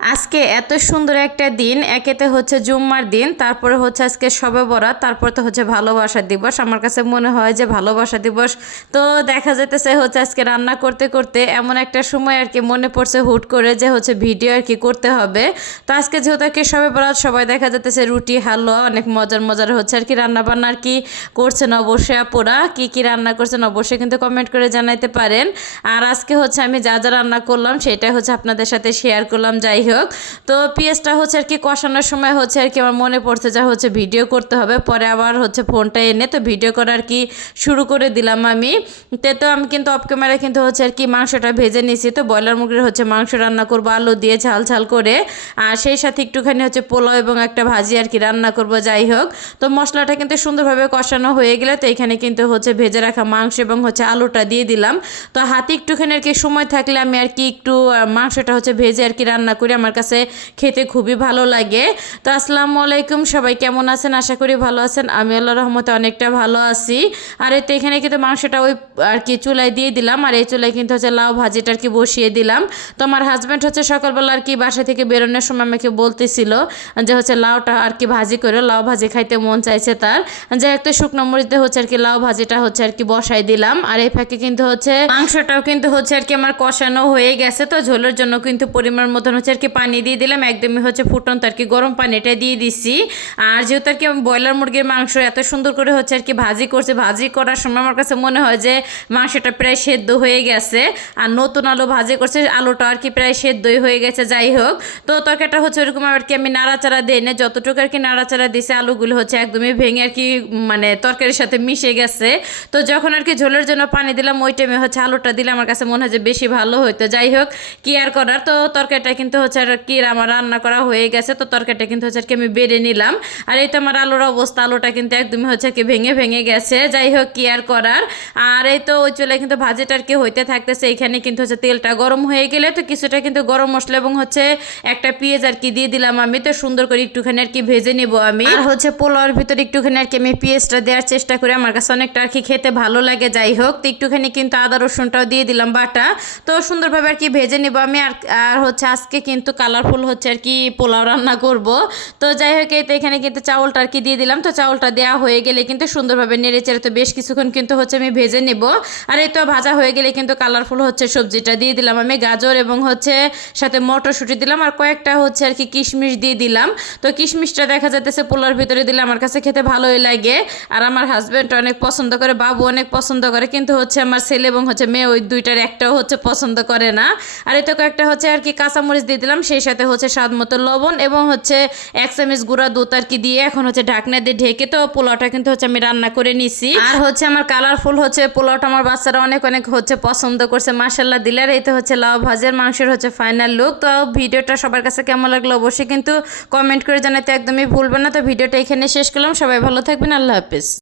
আজকে এত সুন্দর একটা দিন, একেতে হচ্ছে জুম্মার দিন, তারপরে হচ্ছে আজকে শবে বরাত, তারপর তো হচ্ছে ভালোবাসা দিবস। আমার কাছে মনে হয় যে ভালোবাসা দিবস। তো দেখা যাইতেছে হচ্ছে আজকে রান্না করতে করতে এমন একটা সময় আর কি মনে পড়ছে হুট করে যে হচ্ছে ভিডিও আর কি করতে হবে। তো আজকে যেহেতু আর কি শবে বরাত, সবাই দেখা যাইতেছে রুটি হালুয়া অনেক মজার মজার হচ্ছে আর কি রান্না বান্না আর কি করছেন। অবশ্যই আপুরা কি কি রান্না করছেন অবশ্যই কিন্তু কমেন্ট করে জানাইতে পারেন। আর আজকে হচ্ছে আমি যা যা রান্না করলাম সেটা হচ্ছে আপনাদের সাথে শেয়ার করলাম। যাই হোক, তো পেঁয়াজটা হচ্ছে আর কি কষানোর সময় হচ্ছে আর কি আমার মনে পড়ছে যা হচ্ছে ভিডিও করতে হবে। পরে আবার হচ্ছে ফোনটা এনে তো ভিডিও করা আর কি শুরু করে দিলাম আমি। তো আমি কিন্তু অফ ক্যামেরা কিন্তু হচ্ছে আর কি মাংসটা ভেজে নিয়েছি। তো ব্রয়লার মুরগির হচ্ছে মাংস রান্না করবো আলু দিয়ে ঝাল ঝাল করে, আর সেই সাথে একটুখানি হচ্ছে পোলাও এবং একটা ভাজি আর কি রান্না করব। যাই হোক, তো মশলাটা কিন্তু সুন্দরভাবে কষানো হয়ে গেলে তো এখানে কিন্তু হচ্ছে ভেজে রাখা মাংস এবং হচ্ছে আলুটা দিয়ে দিলাম। তো হাতে একটুখানি আর কি সময় থাকলে আমি আর কি একটু মাংসটা হচ্ছে ভেজে আর কি রান্না করি, আমার কাছে খেতে খুবই ভালো লাগে। তো আসসালামু আলাইকুম, সবাই কেমন আছেন? আশা করি ভালো আছেন। আমি আল্লাহর রহমতে অনেকটা ভালো আছি। আর এতে এখানে কিন্তু মাংসটা ওই আর কি চুলায় দিয়ে দিলাম, আর এই চুলায় কিন্তু হচ্ছে লাউ ভাজিটা আর কি বসিয়ে দিলাম। তো আমার হাজব্যান্ড হচ্ছে সকালবেলা আর কি বাসা থেকে বেরোনোর সময় আমাকে বলতেছিল যে হচ্ছে লাউটা আর কি ভাজি করে, লাউ ভাজি খাইতে মন চাইছে তার। যাই হোক, তো শুকনো মরিচে হচ্ছে আর কি লাউ ভাজিটা হচ্ছে আর কি বসাই দিলাম। আর এই ফাঁকে কিন্তু হচ্ছে মাংসটাও কিন্তু হচ্ছে আর কি আমার কষানো হয়ে গেছে। তো ঝোলের জন্য কিন্তু পরিমাণ মতন হচ্ছে আর কি পানি দিয়ে দিলাম, একদমই হচ্ছে ফুটন্ত আর কি গরম পানিটা দিয়ে দিছি। আর যেহেতু আর কি আমি ব্রয়লার মুরগির মাংস এত সুন্দর করে হচ্ছে আর কি ভাজি করছে, ভাজি করার সময় আমার কাছে মনে হয় যে মাংসটা প্রায় সেদ্ধ হয়ে গেছে। আর নতুন আলু ভাজি করছে, আলুটা আর কি প্রায় সেদ্ধই হয়ে গেছে। যাই হোক, তো তরকারিটা হচ্ছে ওরকম আর কি আমি নাড়াচাড়া দিই না, যতটুকু আর কি নাড়াচাড়া দিছে আলুগুলো হচ্ছে একদমই ভেঙে আর কি মানে তরকারির সাথে মিশে গেছে। তো যখন আর কি ঝোলের জন্য পানি দিলাম ওই টাইমে হচ্ছে আলুটা দিলে আমার কাছে মনে হয় যে বেশি ভালো হইতো। যাই হোক, কি আর করার। তো তরকারিটা কিন্তু হচ্ছে আর কি আমার রান্না করা হয়ে গেছে। তো তরকারিটা কিন্তু হচ্ছে আর কি আমি বেড়ে নিলাম। আর এই তো আমার আলুর অবস্থা, আলুটা কিন্তু একদমই হচ্ছে আর কি ভেঙে ভেঙে গেছে। যাই হোক, কি আর করার। আর এই তো ওই চুলে কিন্তু ভাজিটা আর কি হইতে থাকতেছে। এখানে কিন্তু হচ্ছে তেলটা গরম হয়ে গেলে তো কিছুটা কিন্তু গরম মশলা এবং হচ্ছে একটা পেঁয়াজ আর কি দিয়ে দিলাম আমি। তো সুন্দর করে একটুখানি আর কি ভেজে নিব আমি। আর হচ্ছে পোলাওর ভিতরে একটুখানি আর কি আমি পেঁয়াজটা দেওয়ার চেষ্টা করি, আমার কাছে অনেকটা আর কি খেতে ভালো লাগে। যাই হোক, তো একটুখানি কিন্তু আদা রসুনটাও দিয়ে দিলাম বাটা। তো সুন্দরভাবে আর কি ভেজে নিব আমি। আর হচ্ছে আজকে কিন্তু কালারফুল হচ্ছে আর কি পোলাও রান্না করব। তো যাই হোক, এই তো এখানে কিন্তু চাউলটা আর কি দিয়ে দিলাম। তো চাউলটা দেওয়া হয়ে গেলে কিন্তু সুন্দরভাবে নেড়ে চেড়ে তো বেশ কিছুক্ষণ কিন্তু হচ্ছে আমি ভেজে নেব। আর এই তো ভাজা হয়ে গেলে কিন্তু কালারফুল হচ্ছে সবজিটা দিয়ে দিলাম আমি, গাজর এবং হচ্ছে সাথে মটরশুঁটি দিলাম, আর কয়েকটা হচ্ছে আর কি কিশমিশ দিয়ে দিলাম। তো কিশমিশটা দেখা যাইতেছে পোলার ভিতরে দিলে আমার কাছে খেতে ভালোই লাগে। আর আমার হাজব্যান্ড অনেক পছন্দ করে, বাবু অনেক পছন্দ করে, কিন্তু হচ্ছে আমার ছেলে এবং হচ্ছে মেয়ে ওই দুইটার একটাও হচ্ছে পছন্দ করে না। আর এই তো কয়েকটা হচ্ছে আর কি কাঁচামরিচ দিয়ে দিলাম, সেই সাথে হচ্ছে স্বাদ মতো লবণ এবং হচ্ছে 1 চামচ গুঁড়া দুধ আর কি দিয়ে এখন হচ্ছে ঢাকনা দিয়ে ঢেকে তো পোলাওটা কিন্তু হচ্ছে আমি রান্না করে নিছি। আর হচ্ছে আমার কালারফুল হচ্ছে পোলাওটা আমার বাচ্চারা অনেক অনেক হচ্ছে পছন্দ করছে, মাশাল্লাহ দিলে। আর এই তো হচ্ছে লাউ ভাজের মাংসের হচ্ছে ফাইনাল লুক। তো ভিডিওটা সবার কাছে কেমন লাগলো অবশ্যই কিন্তু কমেন্ট করে জানাতে একদমই ভুলবেন না। তো ভিডিওটা এখানে শেষ করলাম, সবাই ভালো থাকবেন, আল্লাহ হাফেজ।